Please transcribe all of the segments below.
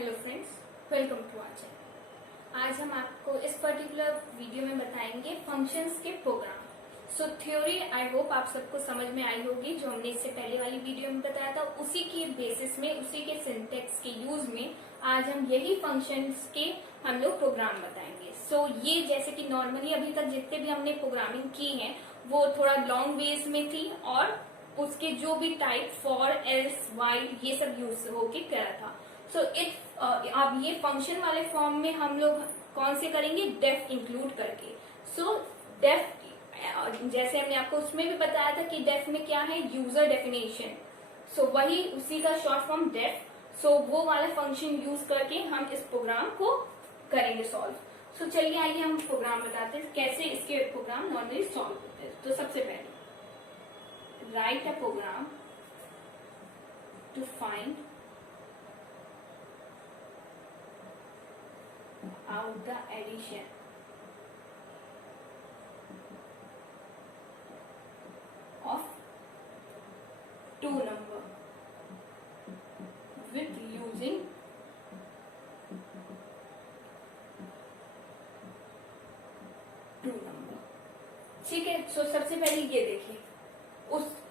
Hello friends, welcome to our channel. आज हम आपको इस पर्टिकुलर वीडियो में बताएंगे फंक्शंस के program. So theory I hope आप सबको समझ में आई होगी। जो हमने इससे पहले वाली वीडियो में बताया था उसी के बेसिस में, उसी के सिंटेक्स के यूज में आज हम यही फंक्शंस के हम लोग प्रोग्राम बताएंगे। सो ये जैसे कि नॉर्मली अभी तक जितने भी हमने प्रोग्रामिंग की है वो थोड़ा लॉन्ग बेस में थी और उसके जो भी टाइप फॉर, एल्स, व्हाइल ये सब यूज होके करा था। सो अब ये फंक्शन वाले फॉर्म में हम लोग कौन से करेंगे, डेफ इंक्लूड करके। सो डेफ जैसे हमने आपको उसमें भी बताया था कि डेफ में क्या है, यूजर डेफिनेशन। सो वही उसी का शॉर्ट फॉर्म डेफ। सो वो वाला फंक्शन यूज करके हम इस प्रोग्राम को करेंगे सॉल्व। सो चलिए आइए हम प्रोग्राम बताते हैं कैसे इसके प्रोग्राम नॉर्मली सॉल्व होते हैं। तो सबसे पहले write a program to find out the addition of two number with using two number। ठीक है। सो सबसे पहले ये देखिए,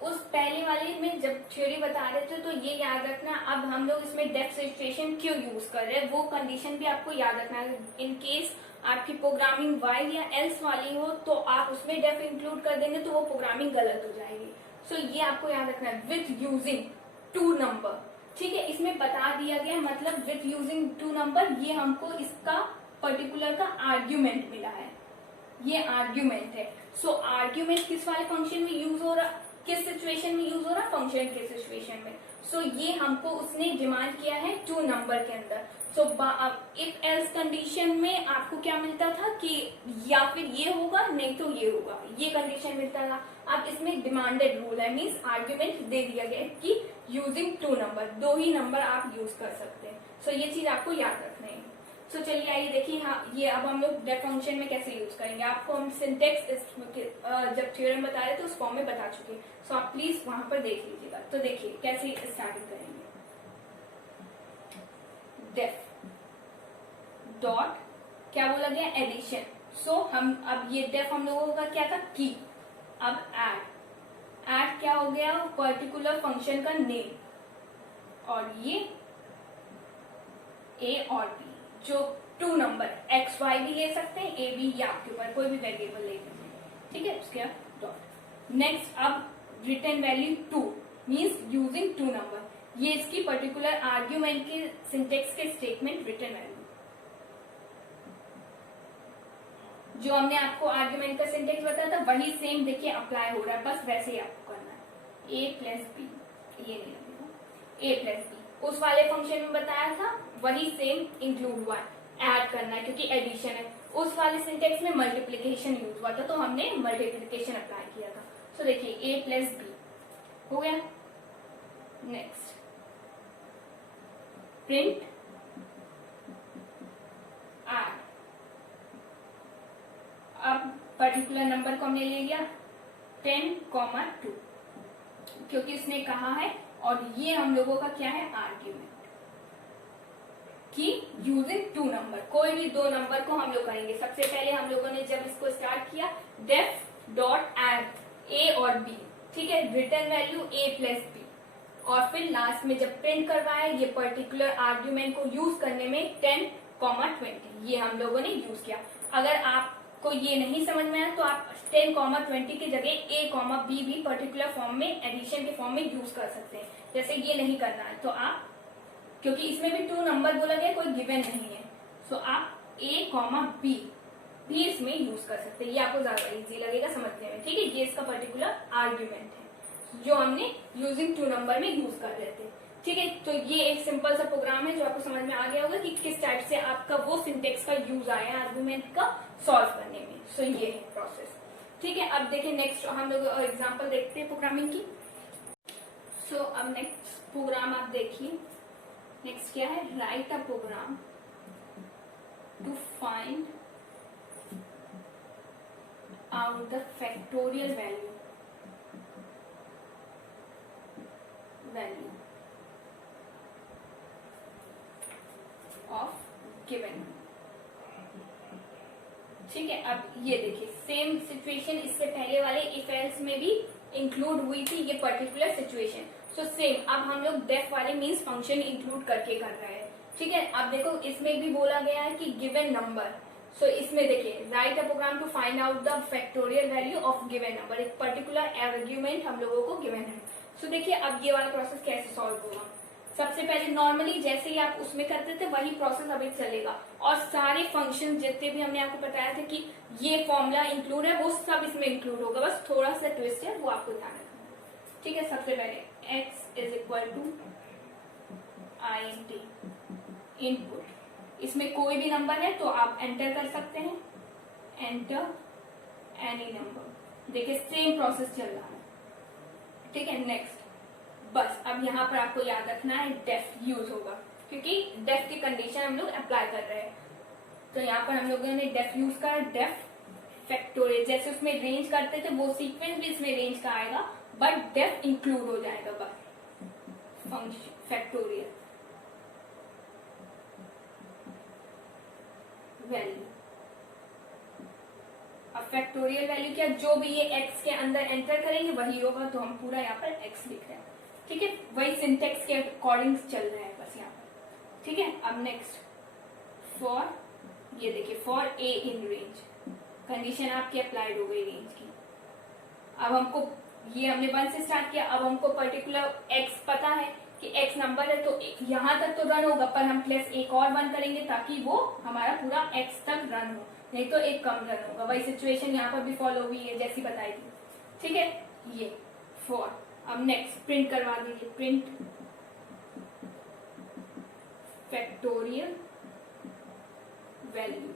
उस पहले वाले में जब थ्योरी बता रहे थे तो ये याद रखना। अब हम लोग इसमें डेफ सिचुएशन क्यों यूज कर रहे हैं वो कंडीशन भी आपको याद रखना है। इन केस आपकी प्रोग्रामिंग वाइल या एल्स वाली हो तो आप उसमें डेफ इंक्लूड कर देंगे तो वो प्रोग्रामिंग गलत हो जाएगी। सो ये आपको याद रखना है, विथ यूजिंग टू नंबर। ठीक है, इसमें बता दिया गया मतलब विथ यूजिंग टू नंबर, ये हमको इसका पर्टिकुलर का आर्ग्यूमेंट मिला है, ये आर्ग्यूमेंट है। सो आर्ग्यूमेंट किस वाले फंक्शन में यूज हो रहा, किस सिचुएशन में यूज हो रहा, फंक्शन के सिचुएशन में। सो ये हमको उसने डिमांड किया है टू नंबर के अंदर। सो इफ एल्स कंडीशन में आपको क्या मिलता था कि या फिर ये होगा नहीं तो ये होगा, ये कंडीशन मिलता था। अब इसमें डिमांडेड रूल है, मीन्स आर्ग्यूमेंट दे दिया गया कि यूजिंग टू नंबर, दो ही नंबर आप यूज कर सकते हैं। सो ये चीज आपको याद रखना है। सो चलिए आइए देखिए, हाँ ये अब हम लोग डेफ फंक्शन में कैसे यूज करेंगे। आपको हम सिंटेक्स जब थ्योरम बता रहे थे उस फॉर्म में बता चुके हैं। सो आप प्लीज वहां पर देख लीजिएगा। तो देखिए कैसे स्टार्टिंग करेंगे, डेफ डॉट क्या बोला गया, एडिशन। सो हम अब ये डेफ हम लोगों का क्या था, की। अब एड क्या हो गया, पर्टिकुलर फंक्शन का नेम, और ये ए और बी, जो टू नंबर एक्स वाई भी ले सकते हैं, ए बी या आपके ऊपर कोई भी वेरिएबल ले सकते हैं। ठीक है, उसके बाद डॉट। नेक्स्ट अब return value two, means using two number, ये इसकी पर्टिकुलर आर्ग्यूमेंट के सिंटेक्स के स्टेटमेंट रिटर्न वैल्यू। जो हमने आपको आर्ग्यूमेंट का सिंटेक्स बताया था वही सेम देखिए अप्लाई हो रहा है, बस वैसे ही आपको करना है। ए प्लस बी, ये नहीं लगेगा, ए प्लस बी उस वाले फंक्शन में बताया था वही सेम इंक्लूड हुआ है, ऐड करना है क्योंकि एडिशन है। उस वाले सिंटेक्स में मल्टीप्लिकेशन यूज हुआ था तो हमने मल्टीप्लिकेशन अप्लाई किया था। सो देखिए ए प्लस बी हो गया। Next print add. अब पर्टिकुलर नंबर को हमने ले लिया 10,2 क्योंकि उसने कहा है, और ये हम लोगों का क्या है, आर्ग्यूमेंट कि यूजिंग टू नंबर, कोई भी दो नंबर को हम लोग करेंगे। सबसे पहले हम लोगों ने जब इसको स्टार्ट किया डेफ डॉट एड ए और बी, ठीक है, रिटर्न वैल्यू ए प्लस बी, और फिर लास्ट में जब प्रिंट करवाया ये पर्टिकुलर आर्ग्यूमेंट को यूज करने में 10,20 ये हम लोगों ने यूज किया। अगर आपको ये नहीं समझ में आया तो आप 10,20 की जगह ए कॉमा बी भी पर्टिकुलर फॉर्म में, एडिशन के फॉर्म में यूज कर सकते हैं। जैसे ये नहीं करना है तो आप, क्योंकि इसमें भी टू नंबर बोला गया, कोई गिवन नहीं है, सो आप ए कॉमा बी भी इसमें यूज कर सकते हैं। ये आपको ज्यादा इजी लगेगा समझने में। ठीक है, ये इसका पर्टिकुलर आर्ग्यूमेंट है जो हमने यूजिंग टू नंबर में यूज कर रहे थे। ठीक है, तो ये एक सिंपल सा प्रोग्राम है जो आपको समझ में आ गया होगा कि किस टाइप से आपका वो सिंटेक्स का यूज आया है आर्ग्यूमेंट का सॉल्व करने में। सो ये है प्रोसेस। ठीक है, अब देखिए नेक्स्ट हम लोग एग्जांपल देखते हैं प्रोग्रामिंग की। सो अब नेक्स्ट प्रोग्राम आप देखिए, नेक्स्ट क्या है, write a program to find out the factorial value ये देखिए सेम सिचुएशन इससे पहले वाले इफ एल्स में भी इंक्लूड हुई थी ये पर्टिकुलर सिचुएशन। सो सेम अब हम लोग डेफ वाले मीन्स फंक्शन इंक्लूड करके कर रहे हैं। ठीक है, अब देखो इसमें भी बोला गया है कि गिवन नंबर। सो इसमें देखिए write a program to find out the factorial value of given number. एक पर्टिकुलर आर्ग्यूमेंट हम लोगों को गिवन है। सो देखिए अब ये वाला प्रोसेस कैसे सॉल्व होगा। सबसे पहले नॉर्मली जैसे ही आप उसमें करते थे वही प्रोसेस अभी चलेगा, और सारे फंक्शन जितने भी हमने आपको बताया था कि ये फॉर्मूला इंक्लूड है वो सब इसमें इंक्लूड होगा, बस थोड़ा सा ट्विस्ट है वो आपको ध्यान रखना। ठीक है, सबसे पहले x is equal to int input, इसमें कोई भी नंबर है तो आप एंटर कर सकते हैं, एंटर एनी नंबर। देखिए सेम प्रोसेस चल रहा है। ठीक है, नेक्स्ट बस अब यहाँ पर आपको याद रखना है डेफ यूज होगा, क्योंकि डेफ की कंडीशन हम लोग अप्लाई कर रहे हैं। तो यहाँ पर हम लोगों ने डेफ यूज करा, डेफ फैक्टोरियल जैसे उसमें रेंज करते थे वो सीक्वेंस भी इसमें रेंज का आएगा, बट डेफ इंक्लूड हो जाएगा बस फंक्शन फैक्टोरियल वैल्यू। अब फैक्टोरियल वैल्यू क्या, जो भी ये x के अंदर एंटर करेंगे वही होगा, तो हम पूरा यहाँ पर x लिख रहे हैं। ठीक है, वही सिंटेक्स के अकॉर्डिंग चल रहा है बस यहाँ पर। ठीक है, अब नेक्स्ट फॉर, ये देखिए for a in range, condition आपकी अप्लाइड हो गई रेंज की। अब हमको ये हमने 1 से स्टार्ट किया, अब हमको पर्टिकुलर x पता है कि x नंबर है, तो यहाँ तक तो रन होगा, पर हम प्लस एक और 1 करेंगे ताकि वो हमारा पूरा x तक रन हो, नहीं तो एक कम रन होगा। वही सिचुएशन यहाँ पर भी फॉलो हुई है जैसी बताई थी। ठीक है, ये फॉर। अब नेक्स्ट प्रिंट करवा दीजिए, print factorial value.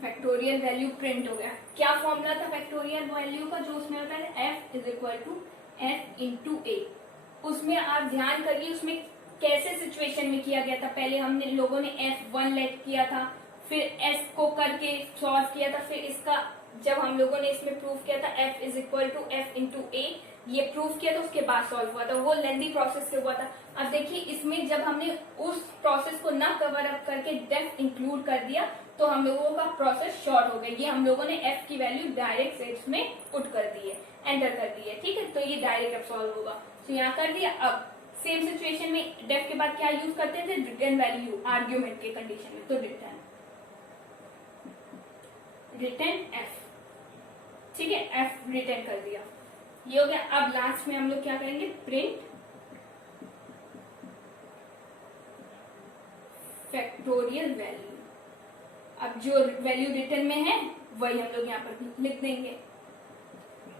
Factorial value print हो गया। क्या फॉर्मूला था फैक्टोरियल वैल्यू का जो उसमें होता है f is equal to f into A. उसमें आप ध्यान करिए उसमें कैसे सिचुएशन में किया गया था। पहले हमने लोगों ने f1 लेट किया था, फिर s को करके सॉल्व किया था, फिर इसका जब हम लोगों ने इसमें प्रूफ किया था f is equal to f into A, ये प्रूफ किया था उसके बाद सॉल्व हुआ था, वो लेंथी प्रोसेस से हुआ था। अब देखिए इसमें जब हमने उस प्रोसेस को ना कवर अप करके डेफ इंक्लूड कर दिया तो हम लोगों का प्रोसेस शॉर्ट हो गया। ये हम लोगों ने f की वैल्यू डायरेक्ट से इसमें पुट कर दी है, एंटर कर दी है। ठीक है, तो ये डायरेक्ट अब सॉल्व होगा। तो यहाँ कर दिया। अब सेम सिचुएशन में डेफ के बाद क्या यूज करते थे, रिटर्न वैल्यू आर्ग्यूमेंट के कंडीशन में, तो रिटर्न एफ। ठीक है, एफ रिटर्न कर दिया, ये हो गया। अब लास्ट में हम लोग क्या करेंगे, प्रिंट फैक्टोरियल वैल्यू। अब जो वैल्यू रिटर्न में है वही हम लोग यहाँ पर लिख देंगे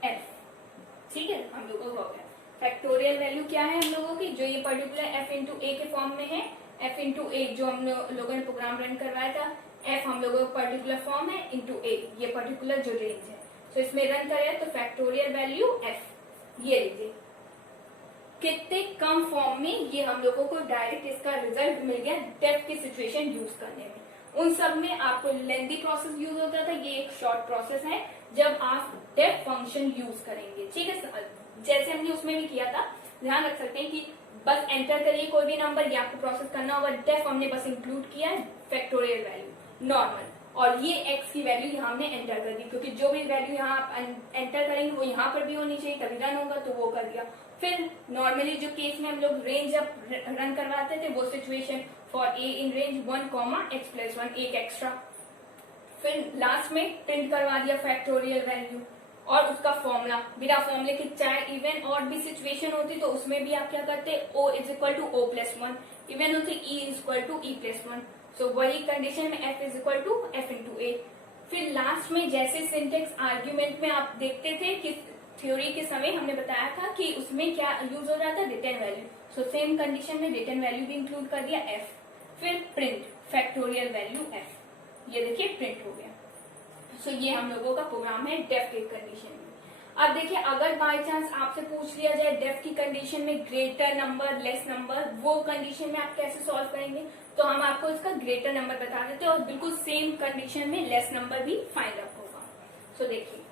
एफ। ठीक है, हम लोगों को हो गया। फैक्टोरियल वैल्यू क्या है हम लोगों की, जो ये पर्टिकुलर एफ इंटू ए के फॉर्म में है, एफ इंटू ए जो हम लोगों ने प्रोग्राम रन करवाया था, एफ हम लोगों का पर्टिकुलर फॉर्म है इंटू ए, ये पर्टिकुलर जो रेंज है। तो इसमें रन करें तो फैक्टोरियल वैल्यू एफ, ये लीजिए कितने कम फॉर्म में ये हम लोगों को डायरेक्ट इसका रिजल्ट मिल गया डेफ की सिचुएशन यूज करने में। उन सब में आपको लेंथी प्रोसेस यूज होता था, ये एक शॉर्ट प्रोसेस है जब आप डेफ फंक्शन यूज करेंगे। ठीक है, जैसे हमने उसमें भी किया था, ध्यान रख सकते हैं कि बस एंटर करिए कोई भी नंबर, ये आपको प्रोसेस करना होगा। डेफ हमने बस इंक्लूड किया है फैक्टोरियल वैल्यू नॉर्मल, और ये x की वैल्यू यहाँ हमने एंटर कर दी, क्योंकि जो भी वैल्यू यहाँ आप एंटर करेंगे वो यहाँ पर भी होनी चाहिए तभी रन होगा, तो वो कर दिया। फिर नॉर्मली जो केस में हम लोग रेंज जब रन करवाते थे वो situation for a in range 1, x+1, एक एक्स्ट्रा। फिर लास्ट में प्रिंट करवा दिया फैक्टोरियल वैल्यू और उसका फॉर्मूला। बिना फॉर्मूले के चाहे इवन और भी सिचुएशन होती तो उसमें भी आप क्या करते, o is equal to o+1, even होती e is equal to e+1। So वही कंडीशन में f is equal to f into A. फिर लास्ट में जैसे सिंटेक्स आर्ग्यूमेंट में आप देखते थे कि थ्योरी के समय हमने बताया था कि उसमें क्या यूज हो रहा था, return value. So same condition में रिटर्न वैल्यू भी इंक्लूड कर दिया f, फिर प्रिंट फैक्टोरियल वैल्यू f, ये देखिए प्रिंट हो गया। सो ये हम लोगों का प्रोग्राम है डेफ के कंडीशन में। अब देखिए अगर बाय चांस आपसे पूछ लिया जाए डेफ की कंडीशन में ग्रेटर नंबर लेस नंबर, वो कंडीशन में आप कैसे सॉल्व करेंगे, तो हम आपको इसका ग्रेटर नंबर बता देते हैं और बिल्कुल सेम कंडीशन में लेस नंबर भी फाइंड आउट होगा। सो देखिए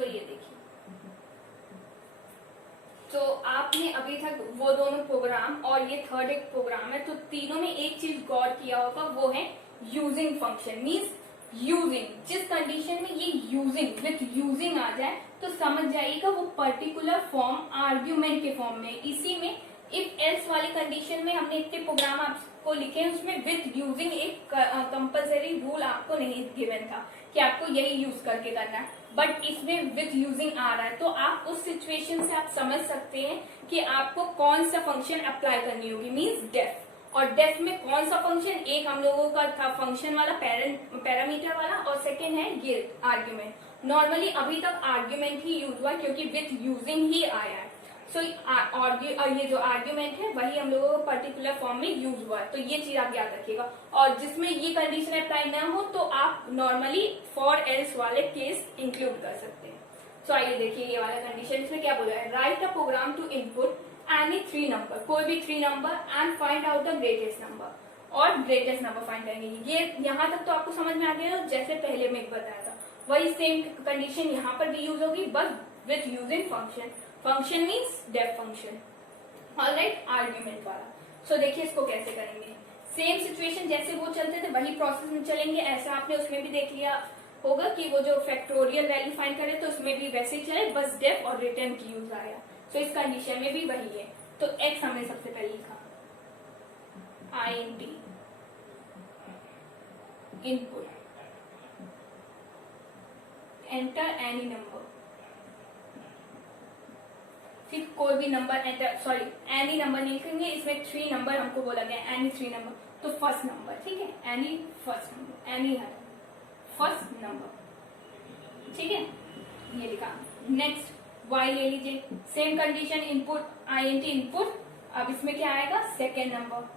तो ये देखिए, तो आपने अभी तक वो दोनों प्रोग्राम और ये थर्ड एक प्रोग्राम है, तो तीनों में एक चीज गौर किया होगा, वो है यूजिंग फंक्शन। मीन्स यूजिंग, जिस कंडीशन में ये यूजिंग विथ यूजिंग आ जाए तो समझ जाइएगा वो पर्टिकुलर फॉर्म आर्ग्यूमेंट के फॉर्म में। इसी में इफ एल्स वाली कंडीशन में हमने इतने प्रोग्राम आपको लिखे हैं, उसमें विथ यूजिंग एक कंपलसरी रूल आपको नहीं गिवन था कि आपको यही यूज करके करना है, बट इसमें विथ यूजिंग आ रहा है, तो आप उस सिचुएशन से आप समझ सकते हैं कि आपको कौन सा फंक्शन अप्लाई करनी होगी। मीन्स डेफ, और डेफ में कौन सा फंक्शन, एक हम लोगों का था फंक्शन वाला पैरामीटर वाला, और सेकेंड है ये आर्ग्यूमेंट। नॉर्मली अभी तक आर्ग्यूमेंट ही यूज हुआ क्योंकि विथ यूजिंग ही आया है। सो ये जो आर्ग्यूमेंट है वही हम लोगों को पर्टिकुलर फॉर्म में यूज हुआ है, तो ये चीज आप याद रखिएगा। और जिसमें ये कंडीशन अप्लाई ना हो तो आप नॉर्मली फॉर एल्स वाले केस इंक्लूड कर सकते हैं। सो आइए देखिए ये वाला कंडीशन, इसमें क्या बोला है, write a program to input any 3 number, कोई भी 3 number and find out the greatest number, और ग्रेटेस्ट नंबर फाइंड करेंगे। ये यहाँ तक तो आपको समझ में आ गया, जैसे पहले में बताया था वही सेम कंडीशन यहाँ पर भी यूज होगी, बस with using function. Function means def function, alright, argument वाला। सो देखिए इसको कैसे करेंगे, सेम सिचुएशन जैसे वो चलते थे वही प्रोसेस में चलेंगे। ऐसा आपने उसमें भी देख लिया होगा कि वो जो फैक्टोरियल वैल्यू फाइंड करे तो उसमें भी वैसे ही चले, बस डेफ और रिटर्न की यूज आया। तो इस कंडीशन में भी वही है। तो एक्स हमने सबसे पहले लिखा, INT input, enter any number, फिर कोई भी number enter, sorry any number नहीं लिखेंगे, इसमें 3 नंबर हमको बोला गया, एनी 3 नंबर, तो फर्स्ट नंबर, ठीक है, any first number, any first number, ठीक है, ये लिखा। नेक्स्ट वाई ले लीजिए, same condition, input INT input, अब इसमें क्या आएगा, सेकेंड नंबर,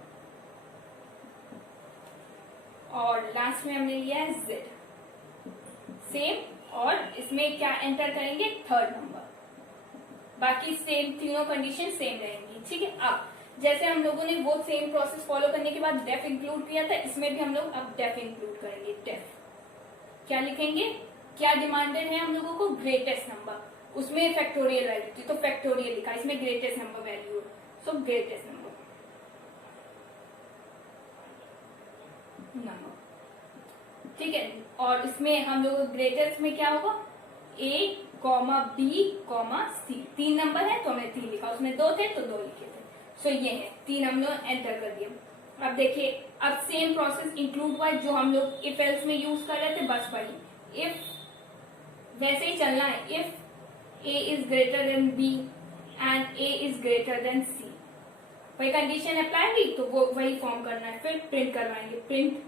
और लास्ट में हमने लिया है Z, सेम, और इसमें क्या एंटर करेंगे, थर्ड नंबर। बाकी सेम, तीनों कंडीशन सेम रहेंगी, ठीक है। अब जैसे हम लोगों ने वो सेम प्रोसेस फॉलो करने के बाद डेफ इंक्लूड किया था, इसमें भी हम लोग अब डेफ इंक्लूड करेंगे। डेफ क्या लिखेंगे, क्या डिमांडेड है हम लोगों को, ग्रेटेस्ट नंबर, उसमें फैक्टोरियल वैल्यू थी तो फैक्टोरियल लिखा, इसमें ग्रेटेस्ट नंबर वैल्यू, सो ग्रेटेस्ट नंबर, ठीक है। और इसमें हम लोग ग्रेटेस्ट में क्या होगा, A, B, C, 3 नंबर है तो हमने 3 लिखा, उसमें 2 थे तो 2 लिखे थे। सो ये है 3 हम लोग एंटर कर दिए। अब देखिए, अब सेम प्रोसेस इंक्लूड हुआ जो हम लोग इफ एल्स में यूज कर रहे थे, बस वही इफ वैसे ही चलना है। If A is greater than B and A is greater than C, वही कंडीशन अप्लाई हुई तो वो वही फॉर्म करना है, फिर प्रिंट करवाएंगे, print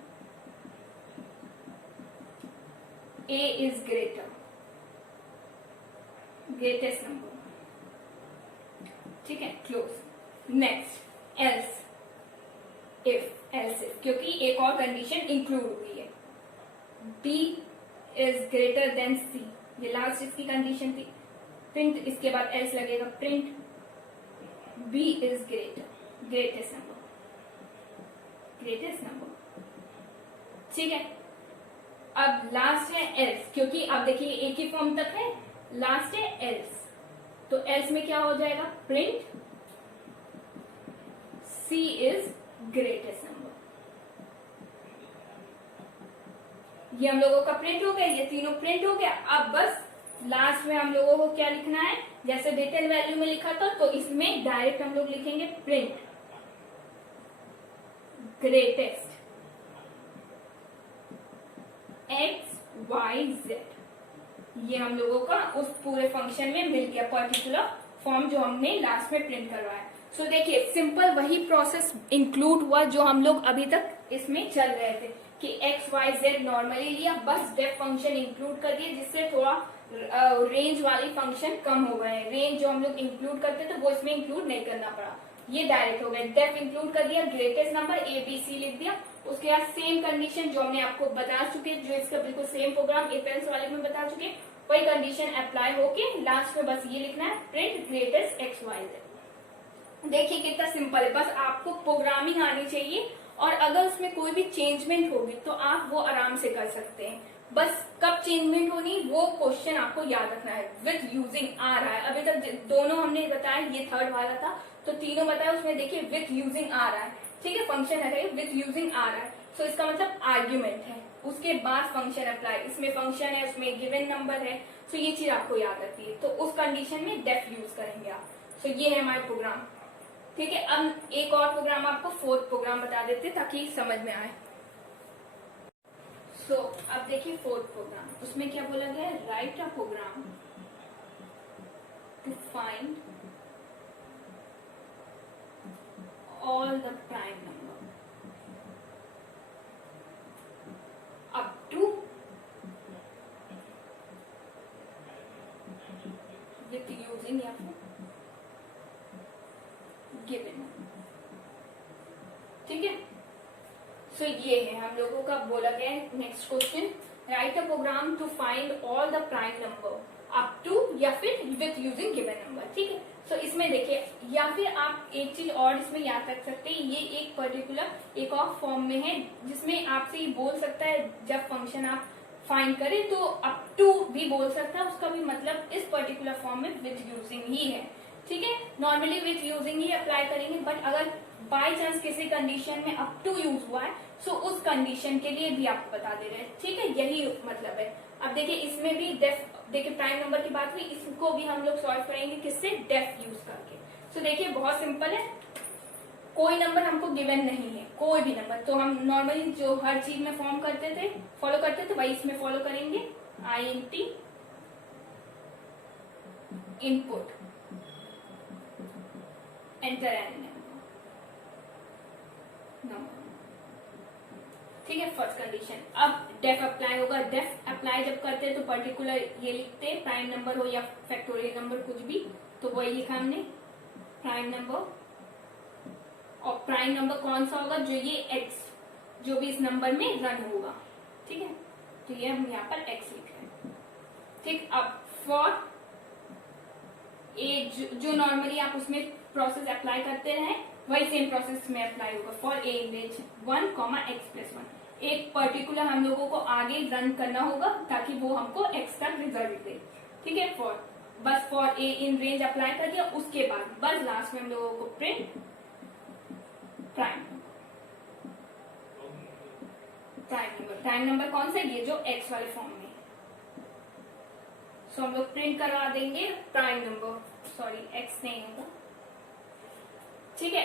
A is greater, greatest number, ठीक है, close. Next else, if else if, क्योंकि एक और कंडीशन इंक्लूड हुई है, B is greater than C, ये लास्ट इसकी कंडीशन थी, प्रिंट, इसके बाद एल्स लगेगा, print B is greater, greatest number, greatest number, ठीक है। अब लास्ट है एल्स, क्योंकि अब देखिए एक ही फॉर्म तक है, लास्ट है एल्स, तो एल्स में क्या हो जाएगा, print C is greatest number. ये हम लोगों का प्रिंट हो गया, ये तीनों प्रिंट हो गया। अब बस लास्ट में हम लोगों को क्या लिखना है, जैसे रिटर्न वैल्यू में लिखा था तो इसमें डायरेक्ट हम लोग लिखेंगे print greatest X Y Z। ये हम लोगों का उस पूरे फंक्शन में मिल गया, पर्टिकुलर फॉर्म जो हमने लास्ट में प्रिंट करवाया। सो देखिए सिंपल वही प्रोसेस इंक्लूड हुआ जो हम लोग अभी तक इसमें चल रहे थे कि X Y Z नॉर्मली लिया, बस डेफ फंक्शन इंक्लूड कर दिए, जिससे थोड़ा रेंज वाली फंक्शन कम हो गए। रेंज जो हम लोग इंक्लूड करते थे वो इसमें इंक्लूड नहीं करना पड़ा, ये डायरेक्ट हो गए। डेफ इंक्लूड कर दिया, ग्रेटेस्ट नंबर ABC लिख दिया, उसके बाद सेम कंडीशन जो हमने आपको बता चुके, जो इसका बिल्कुल सेम प्रोग्राम इफ एल्स वाले में बता चुके, वही कंडीशन अप्लाई होके लास्ट में बस ये लिखना है print greatest X Y Z। देखिए कितना सिंपल है, बस आपको प्रोग्रामिंग आनी चाहिए और अगर उसमें कोई भी चेंजमेंट होगी तो आप वो आराम से कर सकते हैं। बस कब चेंजमेंट होनी वो क्वेश्चन आपको याद रखना है। विथ यूजिंग आ रहा है, अभी तक दोनों हमने बताया, ये थर्ड वाला था तो तीनों बताया, उसमें देखिए विथ यूजिंग आ रहा है, ठीक है, फंक्शन है विथ यूजिंग आ रहा है, सो इसका मतलब आर्ग्यूमेंट है, उसके बाद फंक्शन अप्लाई, इसमें फंक्शन है, उसमें गिवन नंबर है, सो ये चीज आपको याद रखती है, तो उस कंडीशन में डेफ यूज करेंगे आप। सो ये है हमारा प्रोग्राम, ठीक है। अब एक और प्रोग्राम आपको फोर्थ प्रोग्राम बता देते ताकि समझ में आए। सो अब देखिए फोर्थ प्रोग्राम, उसमें क्या बोला गया है, write a program to find all the prime number up to with using या फिर गिवन, ठीक है। सो ये है हम लोगों का बोला गया है। Next question, write a program to find all the prime number up to या फिर विथ यूजिंग गिवन नंबर, ठीक है। सो इसमें देखिए, या फिर आप एक चीज और इसमें याद रख सकते हैं, ये एक पर्टिकुलर एक और फॉर्म में है जिसमें आपसे ये बोल सकता है जब फंक्शन आप फाइंड करें तो अप टू भी बोल सकता है, उसका भी मतलब इस पर्टिकुलर फॉर्म में विथ यूजिंग ही है, ठीक है। Normally with using he apply करेंगे, बट अगर बाय चांस किसी कंडीशन में अप टू यूज हुआ है सो उस कंडीशन के लिए भी आपको बता दे रहे हैं, ठीक है, यही मतलब है। अब देखिए इसमें भी डेफ, देखिए प्राइम नंबर की बात हुई, इसको भी हम लोग सॉल्व करेंगे किससे, डेफ यूज करके। सो देखिए बहुत सिंपल है, कोई नंबर हमको गिवन नहीं है, कोई भी नंबर, तो हम नॉर्मली जो हर चीज में फॉर्म करते थे, फॉलो करते थे, वही इसमें फॉलो करेंगे। INT input enter any number, ठीक है, फर्स्ट कंडीशन। अब डेफ अप्लाई होगा, डेफ अप्लाई जब करते हैं तो पर्टिकुलर ये लिखते हैं, प्राइम नंबर हो या फैक्टोरियल नंबर कुछ भी, तो वही लिखा हमने प्राइम नंबर, और प्राइम नंबर कौन सा होगा, जो ये एक्स जो भी इस नंबर में रन होगा, ठीक है, तो ये हम यहाँ पर एक्स लिख रहे हैं, ठीक। अब फॉर ए, जो नॉर्मली आप उसमें प्रोसेस अप्लाई करते रहे वही सेम प्रोसेस में अप्लाई होगा। For a in range 1,x+1, एक पर्टिकुलर हम लोगों को आगे रन करना होगा ताकि वो हमको x तक रिजल्ट दे, ठीक है। फॉर बस for a in range apply कर दिया, उसके बाद बस लास्ट में हम लोगों को print prime number, prime number कौन सा, ये जो x वाले फॉर्म में, सो हम लोग प्रिंट करवा देंगे प्राइम नंबर, सॉरी x नहीं होगा, ठीक है,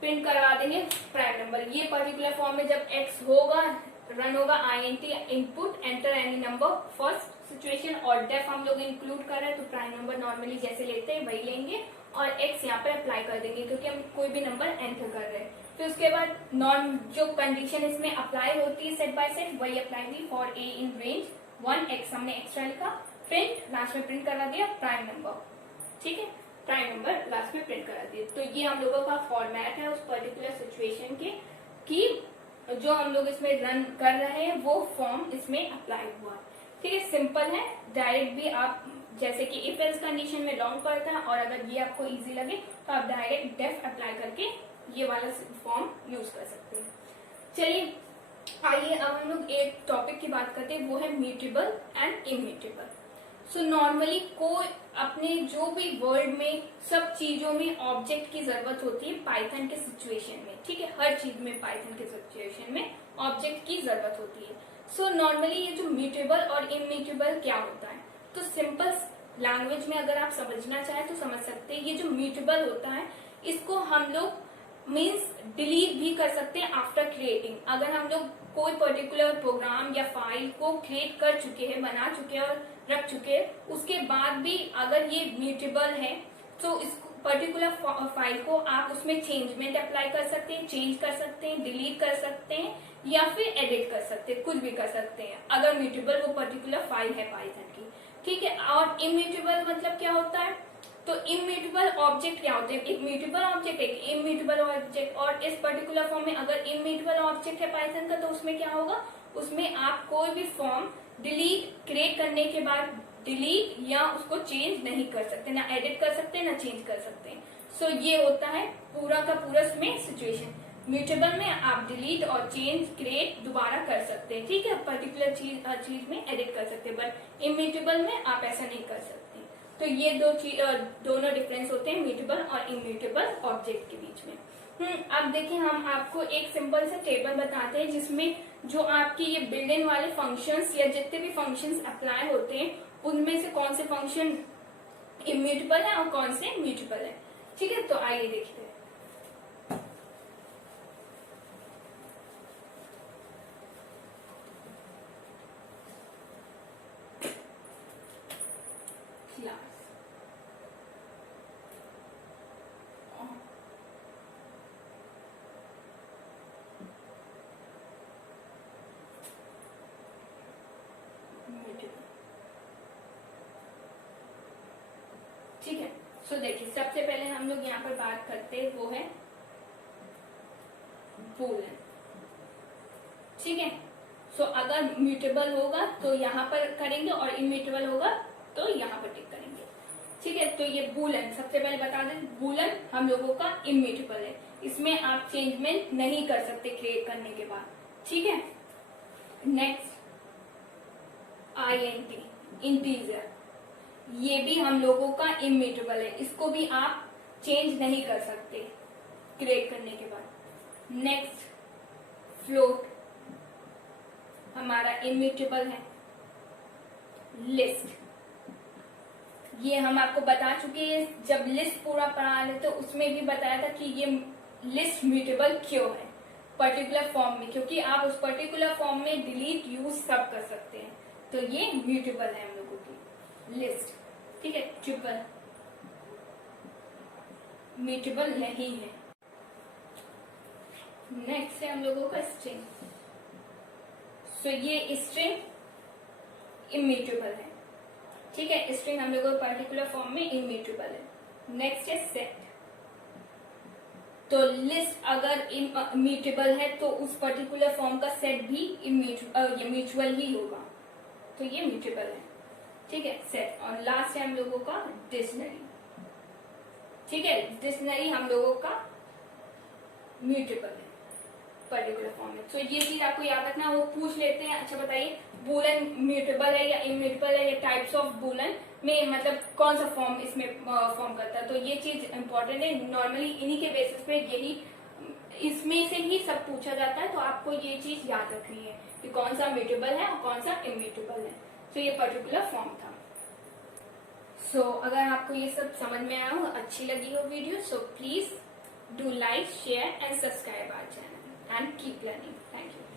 प्रिंट करवा देंगे प्राइम नंबर। ये पर्टिकुलर फॉर्म में जब x होगा, रन होगा INT input enter any number first situation, और डेफ हम लोग इंक्लूड कर रहे हैं तो प्राइम नंबर नॉर्मली जैसे लेते हैं वही लेंगे, और x यहाँ पर अप्लाई कर देंगे क्योंकि हम कोई भी नंबर एंटर कर रहे हैं। फिर उसके बाद नॉन जो कंडीशन इसमें अप्लाई होती है सेट बाय सेट वही अप्लाई हुई। For a in range 1x हमने एक्स्ट्रा लिखा, प्रिंट लास्ट में प्रिंट करा दिया प्राइम नंबर, ठीक है, प्राइम नंबर लास्ट में प्रिंट करा दिए। तो ये हम लोगों का फॉर्मेट है उस पर्टिकुलर सिचुएशन के, कि जो हम लोग इसमें रन कर रहे हैं वो फॉर्म इसमें अप्लाई हुआ, ठीक है, सिंपल है। डायरेक्ट भी आप जैसे कि इफ एल्स कंडीशन में लॉन्ग पड़ता है, और अगर ये आपको इजी लगे तो आप डायरेक्ट डेफ अप्लाई करके ये वाला फॉर्म यूज कर सकते हैं। चलिए आइए अब हम लोग एक टॉपिक की बात करते हैं, वो है mutable and immutable. So normally कोई अपने जो भी वर्ल्ड में सब चीजों में ऑब्जेक्ट की जरूरत होती है पाइथन के सिचुएशन में, ठीक है, हर चीज में पाइथन के सिचुएशन में ऑब्जेक्ट की जरूरत होती है। सो नॉर्मली ये जो म्यूटेबल और इम्यूटेबल क्या होता है, तो सिंपल लैंग्वेज में अगर आप समझना चाहें तो समझ सकते हैं। ये जो म्यूटेबल होता है इसको हम लोग मीन्स डिलीट भी कर सकते हैं आफ्टर क्रिएटिंग। अगर हम लोग कोई पर्टिकुलर प्रोग्राम या फाइल को क्रिएट कर चुके हैं, बना चुके हैं और रख चुके हैं, उसके बाद भी अगर ये म्यूटेबल है तो इस पर्टिकुलर फाइल को आप उसमें चेंजमेंट अप्लाई कर सकते हैं, चेंज कर सकते हैं, डिलीट कर सकते हैं या फिर एडिट कर सकते हैं, कुछ भी कर सकते हैं अगर म्यूटेबल वो पर्टिकुलर फाइल है पाइथन की, ठीक है। और इम्यूटेबल मतलब क्या होता है, तो इम्यूटेबल ऑब्जेक्ट क्या होते हैं, एक म्यूटेबल ऑब्जेक्ट एक इम्यूटेबल ऑब्जेक्ट, और इस पर्टिकुलर फॉर्म में अगर इम्यूटेबल ऑब्जेक्ट है पाइथन का तो उसमें क्या होगा, उसमें आप कोई भी फॉर्म डिलीट क्रिएट करने के बाद डिलीट या उसको चेंज नहीं कर सकते, ना एडिट कर सकते ना चेंज कर सकते। सो ये होता है पूरा का पूरा इसमें सिचुएशन। म्यूटेबल में आप डिलीट और चेंज क्रिएट दोबारा कर सकते हैं, ठीक है, पर्टिकुलर चीज में एडिट कर सकते हैं, बट इम्यूटेबल में आप ऐसा नहीं कर सकते। तो ये दोनों डिफरेंस होते हैं म्यूटेबल और इम्यूटेबल ऑब्जेक्ट के बीच में। अब देखिए हम आपको एक सिंपल से टेबल बताते हैं जिसमें जो आपके ये बिल्ड इन वाले फंक्शंस या जितने भी फंक्शंस अप्लाई होते हैं उनमें से कौन से फंक्शन इम्यूटेबल है और कौन से म्यूटेबल है, ठीक है। तो आइए देखते हैं। क्लास ठीक है। सो देखिए सबसे पहले हम लोग यहाँ पर बात करते हैं वो है बूलियन, ठीक है। सो अगर म्यूटेबल होगा तो यहाँ पर करेंगे और इम्यूटेबल होगा तो यहाँ पर टिक करेंगे, ठीक है। तो ये बूलियन सबसे पहले बता दें, बूलियन हम लोगों का इम्यूटेबल है, इसमें आप चेंजमेंट नहीं कर सकते क्रिएट करने के बाद, ठीक है। नेक्स्ट INT इंटीजर, ये भी हम लोगों का इम्यूटेबल है, इसको भी आप चेंज नहीं कर सकते क्रिएट करने के बाद। नेक्स्ट फ्लोट हमारा इम्यूटेबल है। लिस्ट ये हम आपको बता चुके हैं, जब लिस्ट पूरा पढ़ा रहे तो उसमें भी बताया था कि ये लिस्ट म्यूटेबल क्यों है पर्टिकुलर फॉर्म में, क्योंकि आप उस पर्टिकुलर फॉर्म में डिलीट यूज सब कर सकते हैं, तो ये म्यूटेबल है हम लोगों की लिस्ट, ठीक है। ट्रिपल म्यूटेबल नहीं है। नेक्स्ट है हम लोगों का स्ट्रिंग, सो ये स्ट्रिंग इम्यूटेबल है, ठीक है। स्ट्रिंग हम लोगों पर्टिकुलर फॉर्म में इम्यूटेबल है। नेक्स्ट है सेट, तो लिस्ट अगर इम्यूटेबल है तो उस पर्टिकुलर फॉर्म का सेट भी म्यूचुअल ही होगा, तो ये म्यूटेबल है, ठीक है सेट। और लास्ट है हम लोगों का डिक्शनरी, ठीक है। डिक्शनरी हम लोगों का म्यूटेबल है पर्टिकुलर फॉर्म में। तो ये चीज आपको याद रखना, वो पूछ लेते हैं अच्छा बताइए बूलन म्यूटेबल है या इम्यूटेबल है, या टाइप्स ऑफ बूलन में मतलब कौन सा फॉर्म इसमें फॉर्म करता है, तो ये चीज इंपॉर्टेंट है। नॉर्मली इन्हीं के बेसिस पे यही इसमें से ही सब पूछा जाता है, तो आपको ये चीज याद रखनी है कि कौन सा म्यूटेबल है और कौन सा इम्यूटेबल है। तो ये पर्टिकुलर फॉर्म था। सो अगर आपको ये सब समझ में आया हो, अच्छी लगी हो video, so please do like, share and subscribe our channel and keep learning. Thank you.